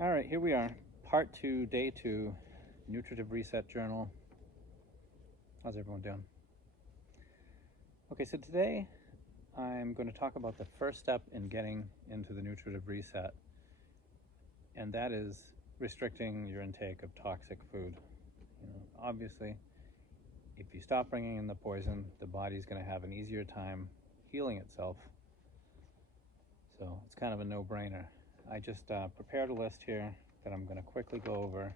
All right, here we are, part 2, day 2, Nutritive Reset journal. How's everyone doing? Okay, so today I'm going to talk about the first step in getting into the Nutritive Reset, and that is restricting your intake of toxic food. Obviously, if you stop bringing in the poison, the body's going to have an easier time healing itself. So it's kind of a no-brainer. I just prepared a list here that I'm going to quickly go over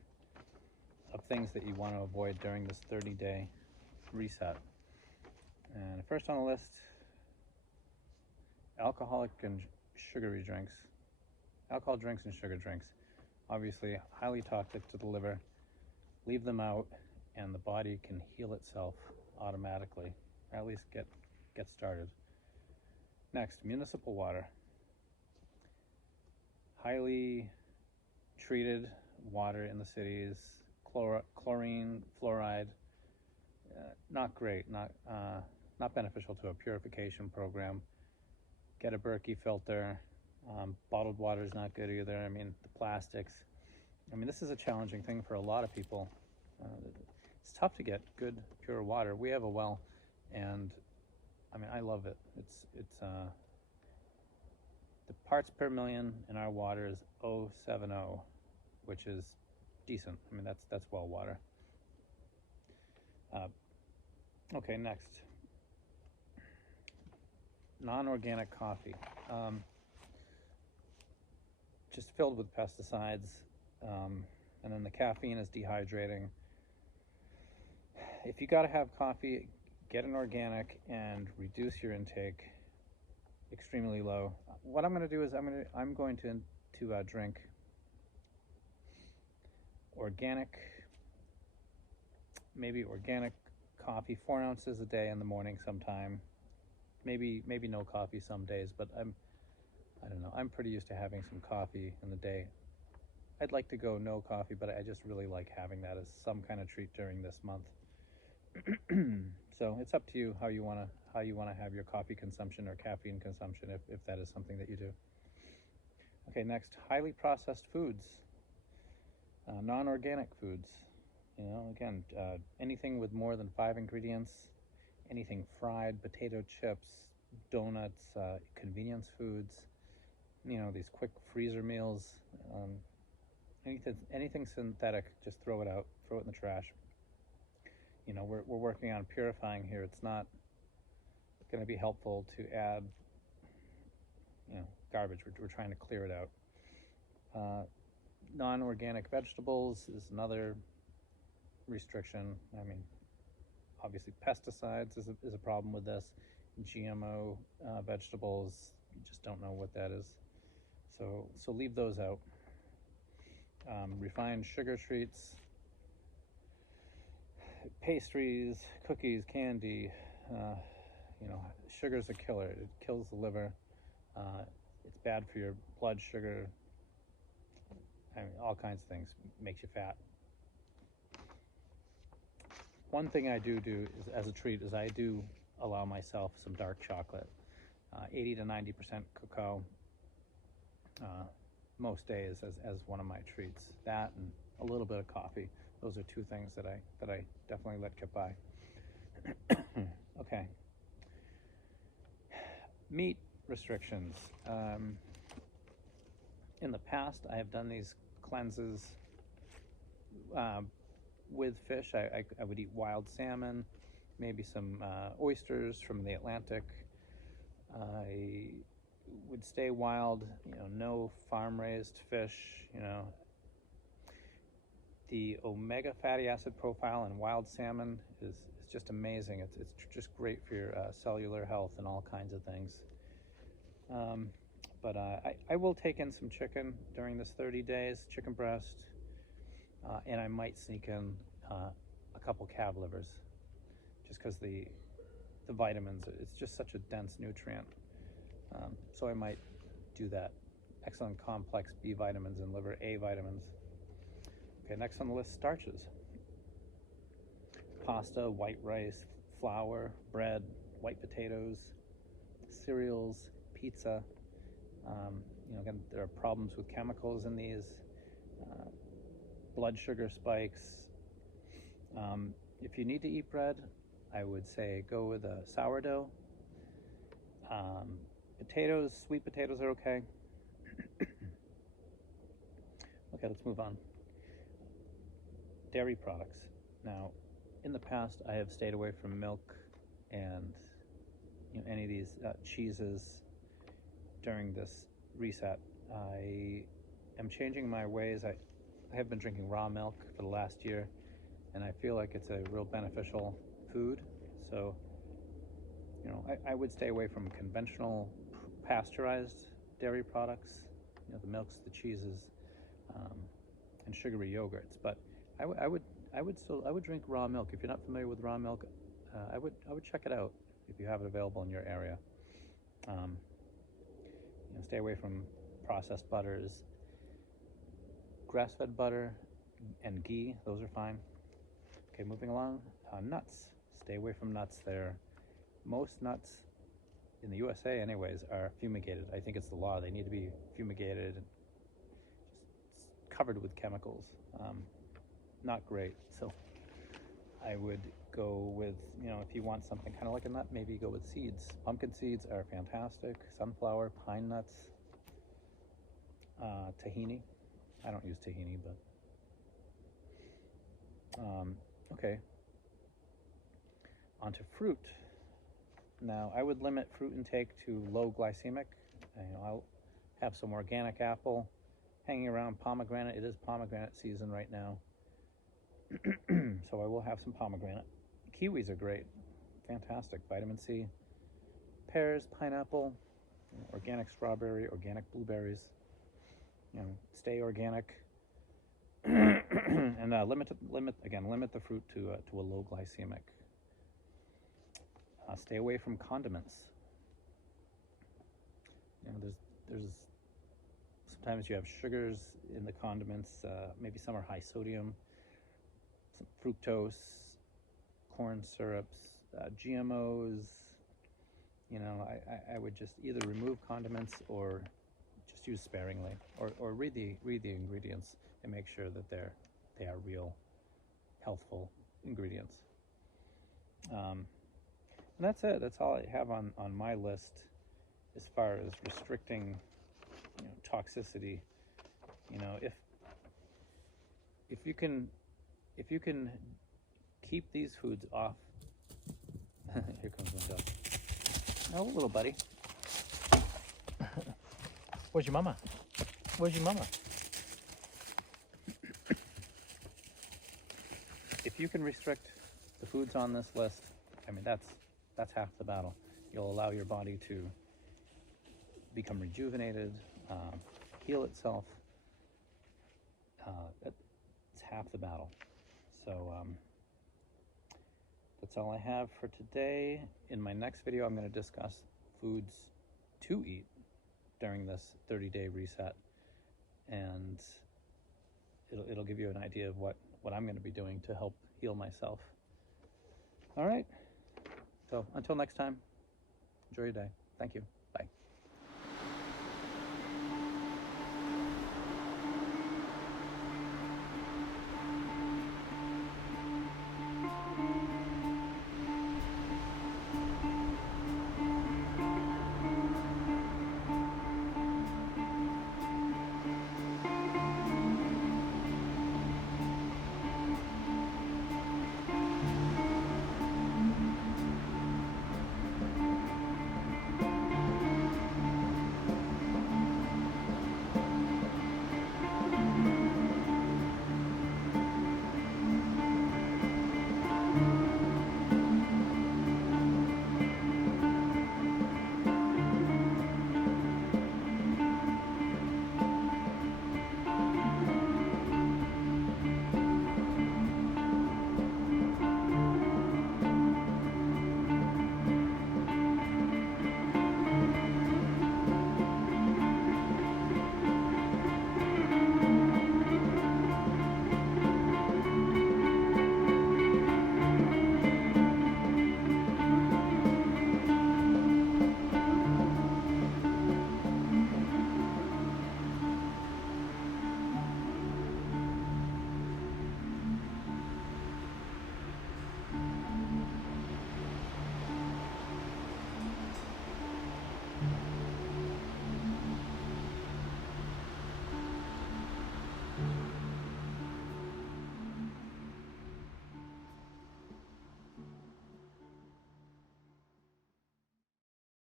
of things that you want to avoid during this 30-day reset. And first on the list, alcoholic and sugary drinks. Alcohol drinks and sugar drinks. Obviously highly toxic to the liver. Leave them out and the body can heal itself automatically, or at least get started. Next, municipal water. Highly treated water in the cities, chlorine, fluoride, not great, not beneficial to a purification program. Get a Berkey filter. Bottled water is not good either. I mean, the plastics. I mean, this is a challenging thing for a lot of people. It's tough to get good, pure water. We have a well, and I mean, I love it. It's the parts per million in our water is 0.70, which is decent. I mean, that's well water. Okay, next. Non-organic coffee. Just filled with pesticides, and then the caffeine is dehydrating. If you gotta have coffee, get an organic and reduce your intake extremely low. What I'm going to do is I'm going to drink organic, maybe organic coffee, 4 ounces a day in the morning sometime. Maybe no coffee some days, but I don't know. I'm pretty used to having some coffee in the day. I'd like to go no coffee, but I just really like having that as some kind of treat during this month. So it's up to you how you want to have your coffee consumption or caffeine consumption, if that is something that you do. Okay, next, highly processed foods, non-organic foods. Again, anything with more than 5 ingredients, anything fried, potato chips, donuts, convenience foods. These quick freezer meals. Anything synthetic, just throw it out, throw it in the trash. We're working on purifying here. It's not going to be helpful to add, garbage. We're trying to clear it out. Non-organic vegetables is another restriction. I mean, obviously pesticides is a problem with this. GMO vegetables, you just don't know what that is. So leave those out. Refined sugar treats, pastries, cookies, candy. Sugar's a killer. It kills the liver. It's bad for your blood sugar. I mean, all kinds of things. Makes you fat. One thing I do is, as a treat, is I do allow myself some dark chocolate, 80 to 90% cacao, most days as one of my treats. That and a little bit of coffee. Those are 2 things that I definitely let get by. Okay. Meat restrictions. In the past, I have done these cleanses with fish. I would eat wild salmon, maybe some oysters from the Atlantic. I would stay wild, no farm-raised fish. The omega fatty acid profile in wild salmon is just amazing. It's just great for your cellular health and all kinds of things. But I will take in some chicken during this 30 days, chicken breast, and I might sneak in a couple calf livers, just because the vitamins, it's just such a dense nutrient. So I might do that. Excellent complex B vitamins and liver A vitamins. Okay, next on the list, starches. Pasta, white rice, flour, bread, white potatoes, cereals, pizza. Again, there are problems with chemicals in these. blood sugar spikes. If you need to eat bread, I would say go with a sourdough. Potatoes, sweet potatoes are okay. Okay, let's move on. Dairy products. Now, in the past, I have stayed away from milk and any of these cheeses during this reset. I am changing my ways. I have been drinking raw milk for the last year, and I feel like it's a real beneficial food. So, I would stay away from conventional pasteurized dairy products, the milks, the cheeses, and sugary yogurts. But I would drink raw milk. If you're not familiar with raw milk, I would check it out if you have it available in your area. Stay away from processed butters. Grass-fed butter and ghee, those are fine. Okay, moving along. Nuts. Stay away from nuts. Most nuts in the USA anyways are fumigated. I think it's the law. They need to be fumigated and just covered with chemicals. Not great. So I would go with, if you want something kind of like a nut, maybe go with seeds. Pumpkin seeds are fantastic. Sunflower, pine nuts, tahini. I don't use tahini, but okay. Onto fruit. Now, I would limit fruit intake to low glycemic. I'll have some organic apple hanging around. Pomegranate. It is pomegranate season right now, so I will have some pomegranate. Kiwis are great, fantastic, vitamin C. Pears, pineapple, organic strawberry, organic blueberries. Stay organic, and limit the fruit to a low glycemic. Stay away from condiments. There's sometimes you have sugars in the condiments. Maybe some are high sodium, some fructose, corn syrups, GMOs. I would just either remove condiments or just use sparingly, or read the ingredients and make sure that they are real, healthful ingredients. And that's it. That's all I have on my list as far as restricting, toxicity. If you can keep these foods off. Here comes my dog. Oh, little buddy. Where's your mama? Where's your mama? If you can restrict the foods on this list, that's half the battle. You'll allow your body to become rejuvenated, heal itself. It's half the battle. So that's all I have for today. In my next video, I'm going to discuss foods to eat during this 30-day reset, and it'll give you an idea of what I'm going to be doing to help heal myself. All right. So until next time, enjoy your day. Thank you.